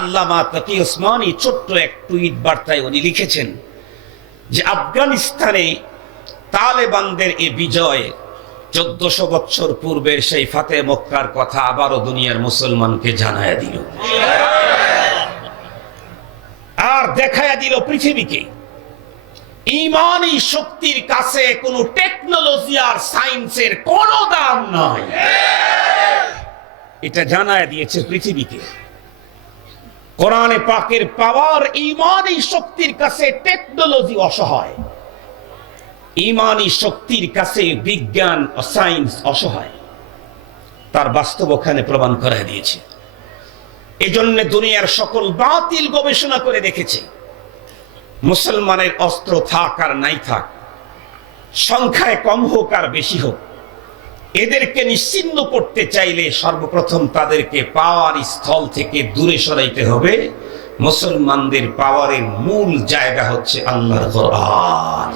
আল্লামা তাকি ওসমানী ছোট্ট এক টুইট বার্তায় উনি লিখেছেন যে আফগানিস্তানে তালেবানদের এই বিজয় 1400 বছর পূর্বের সেই ফাতে মক্কার কথা আবারও দুনিয়ার মুসলমানকে জানায়া দিল, আর দেখায়া দিল পৃথিবীকে ঈমানী শক্তির কাছে কোনো টেকনোলজি আর সায়েন্সের কোনো দাম নাই। এটা জানায়া দিয়েছে পৃথিবীকে। কোরআনে পাকের পাওয়ার ঈমানী শক্তির কাছে টেকনোলজি অসহায়, ঈমানী শক্তির কাছে বিজ্ঞান ও সায়েন্স অসহায়। তার বাস্তব ওখানে প্রমাণ করে দিয়েছে। এজন্য দুনিয়ার সকল বাতিল গবেষণা করে দেখেছে মুসলমানের অস্ত্র থাক আর নাই থাক, সংখ্যায় কম হোক আর বেশি হোক, এদেরকে নিশ্চিহ্ন করতে চাইলে সর্বপ্রথম তাদেরকে পাওয়ার স্থল থেকে দূরে সরাইতে হবে। মুসলমানদের পাওয়ারের মূল জায়গা হচ্ছে আল্লাহর কোরআন।